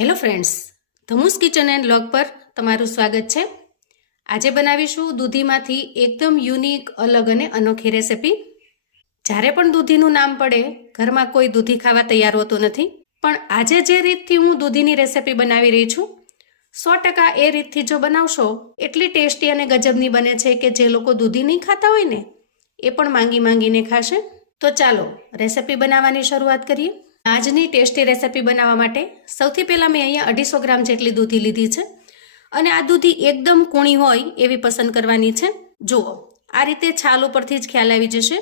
Hello friends, ધમુસ kitchen and vlog પર તમારું સ્વાગત છે। આજે બનાવીશું દૂધીમાંથી એકદમ યુનિક, અલગ અને અનોખી રેસિપી। જ્યારે પણ દૂધીનું નામ પડે ઘરમાં કોઈ દૂધી ખાવા તૈયાર હોતું નથી, પણ આજે જે રીતથી હું દૂધીની રેસિપી બનાવી રહી છું 100% એ રીતથી જો બનાવશો એટલી ટેસ્ટી અને ગજબની બને છે કે જે લોકો દૂધી નહીં ખાતા હોય ને એ પણ માંગી માંગીને ખાશે। તો ચાલો રેસિપી બનાવવાની શરૂઆત કરીએ। આજની ટેસ્ટી રેસિપી બનાવવા માટે સૌથી પહેલાં મેં અહીંયા 250 ગ્રામ જેટલી દૂધી લીધી છે અને આ દૂધી એકદમ કૂણી હોય એવી પસંદ કરવાની છે। જુઓ, આ રીતે છાલ ઉપરથી જ ખ્યાલ આવી જશે।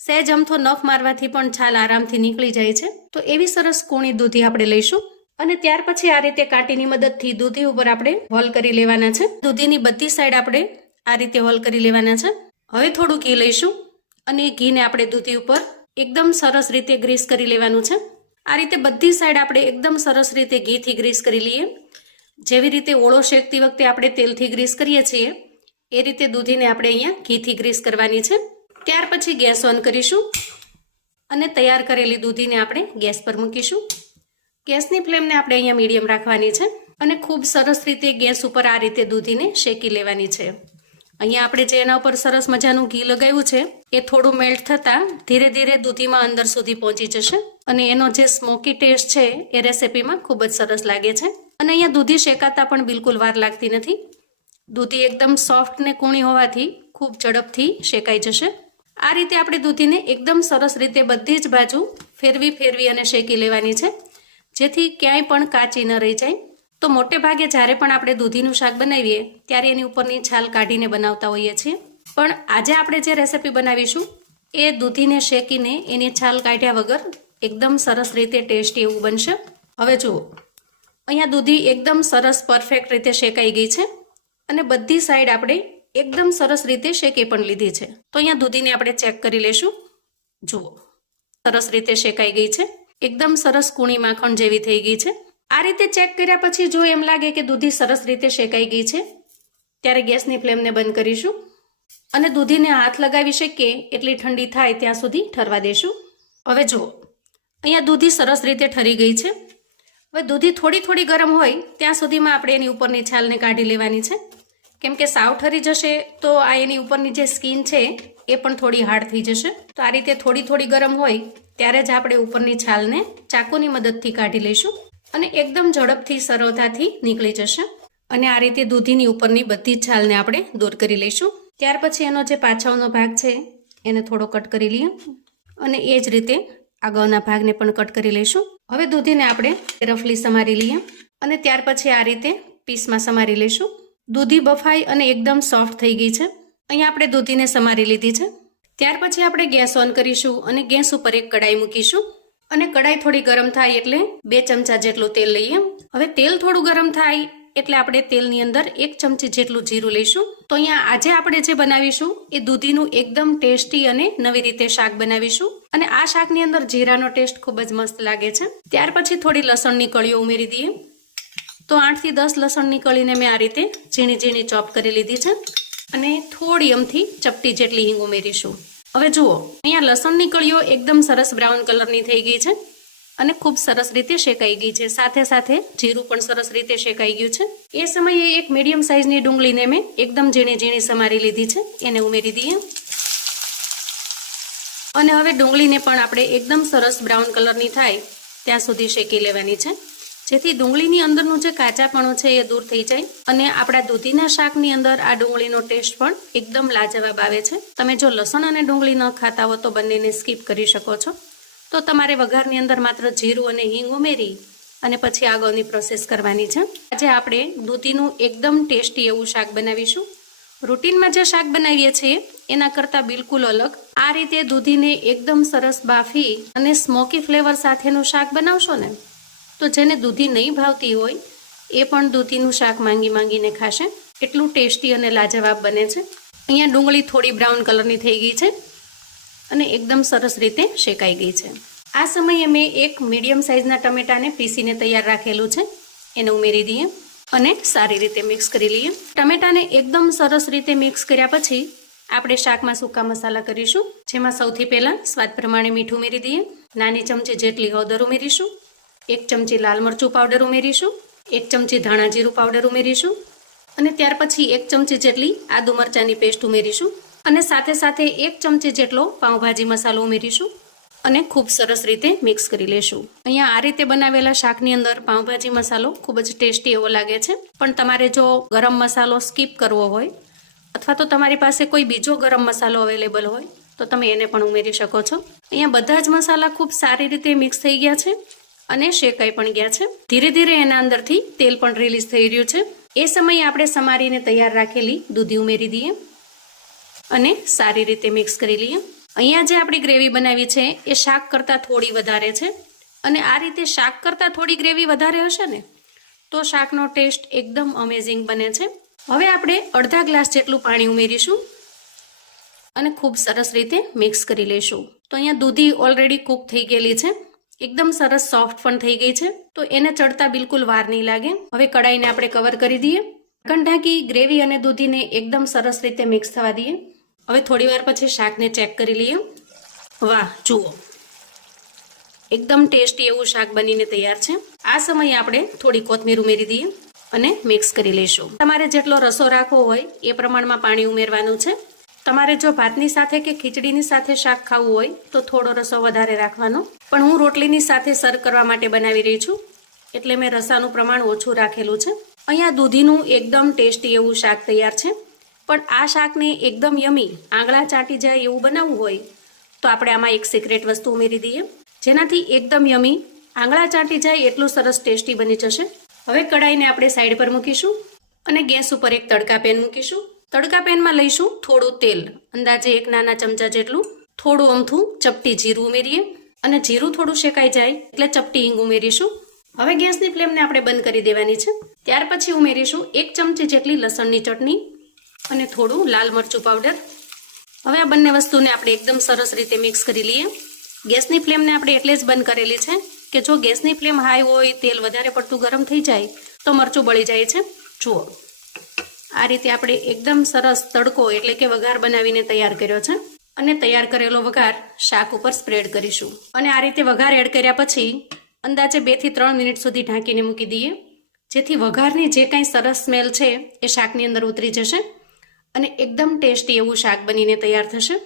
સહેજ અમથો નખ મારવાથી પણ છાલ આરામથી નીકળી જાય છે। તો એવી સરસ કૂણી દૂધી આપણે લઈશું અને ત્યાર પછી આ રીતે કાંટીની મદદથી દૂધી ઉપર આપણે હોલ કરી લેવાના છે। દૂધીની બધી સાઈડ આપણે આ રીતે હોલ કરી લેવાના છે। હવે થોડું ઘી લઈશું અને એ ઘીને આપણે દૂધી ઉપર એકદમ સરસ રીતે ગ્રીસ કરી લેવાનું છે। આ રીતે બધી સાઈડ આપણે એકદમ સરસ રીતે ઘીથી ગ્રીસ કરી લઈએ। જેવી રીતે ઓળો શેકતી વખતે આપણે તેલથી ગ્રીસ કરીએ છીએ એ રીતે દૂધીને આપણે અહીંયા ઘીથી ગ્રીસ કરવાની છે। ત્યાર પછી ગેસ ઓન કરીશું અને તૈયાર કરેલી દૂધીને આપણે ગેસ પર મૂકીશું। ગેસની ફ્લેમને આપણે અહીંયા મીડિયમ રાખવાની છે અને ખૂબ સરસ રીતે ગેસ ઉપર આ રીતે દૂધીને શેકી લેવાની છે। અહીંયા આપણે જે એના ઉપર સરસ મજાનું ઘી લગાવ્યું છે એ થોડું મેલ્ટ થતાં ધીરે ધીરે દૂધીમાં અંદર સુધી પહોંચી જશે અને એનો જે સ્મોકી ટેસ્ટ છે એ રેસિપીમાં ખૂબ જ સરસ લાગે છે। અને અહીંયા દૂધી શેકાતા પણ બિલકુલ વાર લાગતી નથી। દૂધી એકદમ સોફ્ટ ને કૂણી હોવાથી ખૂબ ઝડપથી શેકાઈ જશે। આ રીતે આપણે દૂધીને એકદમ સરસ રીતે બધી જ બાજુ ફેરવી અને શેકી લેવાની છે જેથી ક્યાંય પણ કાચી ન રહી જાય। તો મોટે ભાગે જ્યારે પણ આપણે દૂધીનું શાક બનાવીએ ત્યારે એની ઉપરની છાલ કાઢીને બનાવતા હોઈએ છીએ, પણ આજે આપણે જે રેસિપી બનાવીશું એ દૂધીને શેકીને એની છાલ કાઢ્યા વગર એકદમ સરસ રીતે ટેસ્ટી એવું બનશે। હવે જુઓ, અહીંયા દૂધી એકદમ સરસ પરફેક્ટ રીતે શેકાઈ ગઈ છે અને બધી સાઈડ આપણે એકદમ સરસ રીતે શેકી પણ લીધી છે। તો અહીંયા દૂધીને આપણે ચેક કરી લઈશું। જુઓ, સરસ રીતે શેકાઈ ગઈ છે, એકદમ સરસ કૂણી માખણ જેવી થઈ ગઈ છે। આ રીતે ચેક કર્યા પછી જો એમ લાગે કે દૂધી સરસ રીતે શેકાઈ ગઈ છે ત્યારે ગેસની ફ્લેમને બંધ કરીશું અને દૂધીને હાથ લગાવી શકીએ એટલી ઠંડી થાય ત્યાં સુધી ઠરવા દેશું। હવે જુઓ, અહીંયા દૂધી સરસ રીતે ઠરી ગઈ છે। હવે દૂધી થોડી ગરમ હોય ત્યાં સુધીમાં આપણે એની ઉપરની છાલને કાઢી લેવાની છે, કેમ કે સાવ ઠરી જશે તો આ એની ઉપરની જે સ્કીન છે એ પણ થોડી હાર્ડ થઈ જશે। તો આ રીતે થોડી ગરમ હોય ત્યારે જ આપણે ઉપરની છાલને ચાકુની મદદથી કાઢી લઈશું અને એકદમ ઝડપથી સરળતાથી નીકળી જશે અને આ રીતે દૂધીની ઉપરની બધી જ છાલને આપણે દૂર કરી લઈશું। ત્યાર પછી એનો જે પાછળનો ભાગ છે એને થોડો કટ કરી લઈએ અને એ જ રીતે આગળના ભાગને પણ કટ કરી લઈશું। હવે દૂધીને આપણે રફલી સમારી લઈએ અને ત્યાર પછી આ રીતે પીસમાં સમારી લઈશું। દૂધી બફાઈ અને એકદમ સોફ્ટ થઈ ગઈ છે। અહીંયા આપણે દૂધીને સમારી લીધી છે। ત્યાર પછી આપણે ગેસ ઓન કરીશું અને ગેસ ઉપર એક કડાઈ મૂકીશું અને કડાઈ થોડી ગરમ થાય એટલે 2 ચમચા જેટલું તેલ લઈએ। હવે તેલ થોડું ગરમ થાય એટલે આપણે તેલની અંદર 1 ચમચી જેટલું જીરું લઈશું। તો અહીંયા આજે આપણે જે બનાવીશું એ દૂધીનું એકદમ ટેસ્ટી અને નવી રીતે શાક બનાવીશું અને આ શાકની અંદર જીરાનો ટેસ્ટ ખૂબ જ મસ્ત લાગે છે। ત્યાર પછી થોડી લસણની કળીઓ ઉમેરી દઈએ। તો 8 થી 10 લસણની કળીને મેં આ રીતે ઝીણી ચોપ કરી લીધી છે અને થોડી અમથી ચપટી જેટલી હિંગ ઉમેરીશું। હવે જુઓ, અહીંયા લસણની કળીઓ એકદમ સરસ બ્રાઉન કલરની થઈ ગઈ છે અને ખૂબ સરસ રીતે શેકાઈ ગઈ છે, સાથે સાથે જીરું પણ સરસ રીતે શેકાઈ ગયું છે। એ સમયે એક મીડિયમ સાઇઝની ડુંગળીને મેં એકદમ ઝીણી સમારી લીધી છે, એને ઉમેરી દઈએ અને હવે ડુંગળીને પણ આપણે એકદમ સરસ બ્રાઉન કલરની થાય ત્યાં સુધી શેકી લેવાની છે જેથી ડુંગળીની અંદરનું જે કાચાપણું છે એ દૂર થઈ જાય અને આપણા દૂધીના શાકની અંદર આ ડુંગળીનો ટેસ્ટ પણ એકદમ લાજવાબ આવે છે। તમે જો લસણ અને ડુંગળી ન ખાતા હો તો બંનેને સ્કીપ કરી શકો છો। તો તમારે વઘારની અંદર માત્ર જીરું અને હિંગ ઉમેરી અને પછી આગળની પ્રોસેસ કરવાની છે। આજે આપણે દૂધીનું એકદમ ટેસ્ટી એવું શાક બનાવીશું। રૂટીનમાં જે શાક બનાવીએ છીએ એના કરતાં બિલકુલ અલગ આ રીતે દૂધીને એકદમ સરસ બાફી અને સ્મોકી ફ્લેવર સાથેનું શાક બનાવશો ને તો જેને દૂધી નહીં ભાવતી હોય એ પણ દૂધીનું શાક માંગીને ખાશે, એટલું ટેસ્ટી અને લાજવાબ બને છે। અહીંયા ડુંગળી થોડી બ્રાઉન કલરની થઈ ગઈ છે અને એકદમ સરસ રીતે શેકાઈ ગઈ છે। આ સમયે મેં એક મીડિયમ સાઇઝના ટમેટાને પીસીને તૈયાર રાખેલું છે, એને ઉમેરી દઈએ અને સારી રીતે મિક્સ કરી લઈએ। ટમેટાને એકદમ સરસ રીતે મિક્સ કર્યા પછી આપણે શાકમાં સૂકા મસાલા કરીશું, જેમાં સૌથી પહેલાં સ્વાદ પ્રમાણે મીઠું ઉમેરી દઈએ, નાની ચમચી જેટલી હળદર ઉમેરીશું, 1 ચમચી લાલ મરચું પાવડર ઉમેરીશું, 1 ચમચી ધાણા જીરું પાવડર ઉમેરીશું અને ત્યાર પછી 1 ચમચી જેટલી આદુ મરચાંની પેસ્ટ ઉમેરીશું અને સાથે સાથે 1 ચમચી જેટલો પાઉંભાજી મસાલો ઉમેરીશું અને ખૂબ સરસ રીતે મિક્સ કરી લેશું. અહીંયા આ રીતે બનાવેલા શાકની અંદર પાઉંભાજી મસાલો ખૂબ જ ટેસ્ટી એવો લાગે છે, પણ તમારે જો ગરમ મસાલો સ્કીપ કરવો હોય અથવા તો તમારી પાસે કોઈ બીજો ગરમ મસાલો અવેલેબલ હોય તો તમે એને પણ ઉમેરી શકો છો. અહીંયા બધા જ મસાલા ખૂબ સારી રીતે મિક્સ થઈ ગયા છે અને શેકાઈ પણ ગયા છે. ધીરે ધીરે એના અંદરથી તેલ પણ રિલીઝ થઈ રહ્યું છે. એ સમયે આપણે સમારીને તૈયાર રાખેલી દૂધી ઉમેરી દઈએ અને સારી રીતે મિક્સ કરી લઈએ. અહીંયા જે આપણી ગ્રેવી બનાવી છે એ શાક કરતાં થોડી વધારે છે અને આ રીતે શાક કરતાં થોડી ગ્રેવી વધારે હશે ને તો શાકનો ટેસ્ટ એકદમ અમેઝિંગ બને છે. હવે આપણે અડધા ગ્લાસ જેટલું પાણી ઉમેરીશું અને ખૂબ સરસ રીતે મિક્સ કરી લઈશું. તો અહીંયા દૂધી ઓલરેડી કૂક થઈ ગયેલી છે, એકદમ સરસ સોફ્ટ પણ થઈ ગઈ છે, તો એને ચડતા બિલકુલ વાર નહીં લાગે. હવે કડાઈને આપણે કવર કરી દઈએ, ઢાંકણ ઢાંકી ગ્રેવી અને દૂધીને એકદમ સરસ રીતે મિક્સ થવા દઈએ. હવે થોડી વાર પછી શાકને ચેક કરી લઈએ. વાહ, જુઓ એકદમ ટેસ્ટી એવું શાક બનીને તૈયાર છે. આ સમયે આપણે થોડી કોથમીર ઉમેરી દઈએ અને મિક્સ કરી લઈશું. તમારે જેટલો રસો રાખવો હોય એ પ્રમાણમાં પાણી ઉમેરવાનું છે. તમારે જો ભાતની સાથે કે ખીચડીની સાથે શાક ખાવું હોય તો થોડો રસો વધારે રાખવાનો, પણ હું રોટલીની સાથે સર્વ કરવા માટે બનાવી રહી છું એટલે મેં રસાનું પ્રમાણ ઓછું રાખેલું છે. અહીંયા દૂધીનું એકદમ ટેસ્ટી એવું શાક તૈયાર છે, પણ આ શાકને એકદમ યમી આંગળા ચાટી જાય એવું બનાવવું હોય તો આપણે આમાં એક સિક્રેટ વસ્તુ ઉમેરી દઈએ, જેનાથી એકદમ યમી આંગળા ચાટી જાય એટલું સરસ ટેસ્ટી બની જશે. હવે કડાઈને આપણે સાઈડ પર મૂકીશું અને ગેસ ઉપર એક તડકા પેન મૂકીશું. તડકા પેનમાં લઈશું થોડું તેલ, અંદાજે 1 નાના ચમચા જેટલું. થોડું અમથું ચપટી જીરું ઉમેરીએ અને જીરું થોડું શેકાઈ જાય એટલે ચપટી હિંગ ઉમેરીશું. હવે ગેસની ફ્લેમને આપણે બંધ કરી દેવાની છે. ત્યાર પછી ઉમેરીશું 1 ચમચી જેટલી લસણની ચટણી અને થોડું લાલ મરચું પાવડર. હવે આ બંને વસ્તુને આપણે એકદમ સરસ રીતે મિક્સ કરી લઈએ. ગેસની ફ્લેમને આપણે એટલે જ બંધ કરેલી છે કે જો ગેસની ફ્લેમ હાઈ હોય, તેલ વધારે પડતું ગરમ થઈ જાય તો મરચું બળી જાય છે. જુઓ આ રીતે આપણે એકદમ સરસ તડકો એટલે કે વઘાર બનાવીને તૈયાર કર્યો છે અને તૈયાર કરેલો વઘાર શાક ઉપર સ્પ્રેડ કરીશું અને આ રીતે વઘાર એડ કર્યા પછી અંદાજે 2 થી 3 મિનિટ સુધી ઢાંકીને મૂકી દઈએ, જેથી વઘારની જે કાંઈ સરસ સ્મેલ છે એ શાકની અંદર ઉતરી જશે અને એકદમ ટેસ્ટી એવું શાક બનીને તૈયાર થશે.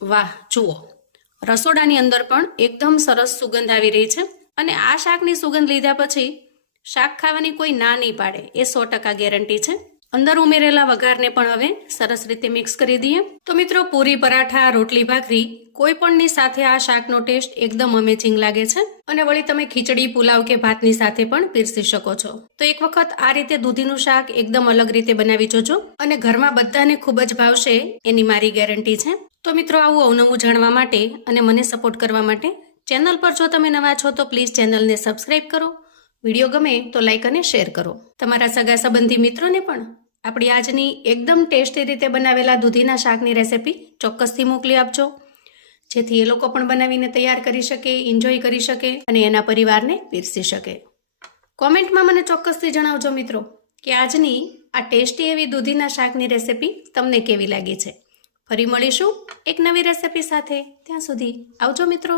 વાહ, જુઓ રસોડાની અંદર પણ એકદમ સરસ સુગંધ આવી રહી છે અને આ શાકની સુગંધ લીધા પછી શાક ખાવાની કોઈ ના નહીં પાડે એ 100% ગેરંટી છે. અંદર ઉમેરેલા વઘારને પણ હવે સરસ રીતે મિક્સ કરી દઈએ. તો મિત્રો, પૂરી, પરાઠા, રોટલી, ભાખરી કોઈ પણની સાથે આ શાકનો ટેસ્ટ એકદમ અમેઝિંગ લાગે છે અને વળી તમે ખીચડી, પુલાવ કે ભાતની સાથે પણ પીરસી શકો છો. તો એક વખત આ રીતે દૂધીનું શાક એકદમ અલગ રીતે બનાવી જોજો અને ઘરમાં બધાને ખૂબ જ ભાવશે એની મારી ગેરંટી છે. તો મિત્રો, આવું અવનવું જાણવા માટે અને મને સપોર્ટ કરવા માટે ચેનલ પર જો તમે નવા છો તો પ્લીઝ ચેનલને સબસ્ક્રાઇબ કરો. વિડીયો ગમે તો લાઈક અને શેર કરો. તમારા સગા સંબંધી મિત્રોને પણ આપણી આજની એકદમ ટેસ્ટી રીતે બનાવેલા દૂધીના શાકની રેસિપી ચોક્કસથી મોકલી આપજો, જેથી એ લોકો પણ બનાવીને તૈયાર કરી શકે, એન્જોય કરી શકે અને એના પરિવારને પીરસી શકે. કોમેન્ટમાં મને ચોક્કસથી જણાવજો મિત્રો કે આજની આ ટેસ્ટી એવી દૂધીના શાકની રેસિપી તમને કેવી લાગી છે. ફરી મળીશું એક નવી રેસિપી સાથે. ત્યાં સુધી આવજો મિત્રો.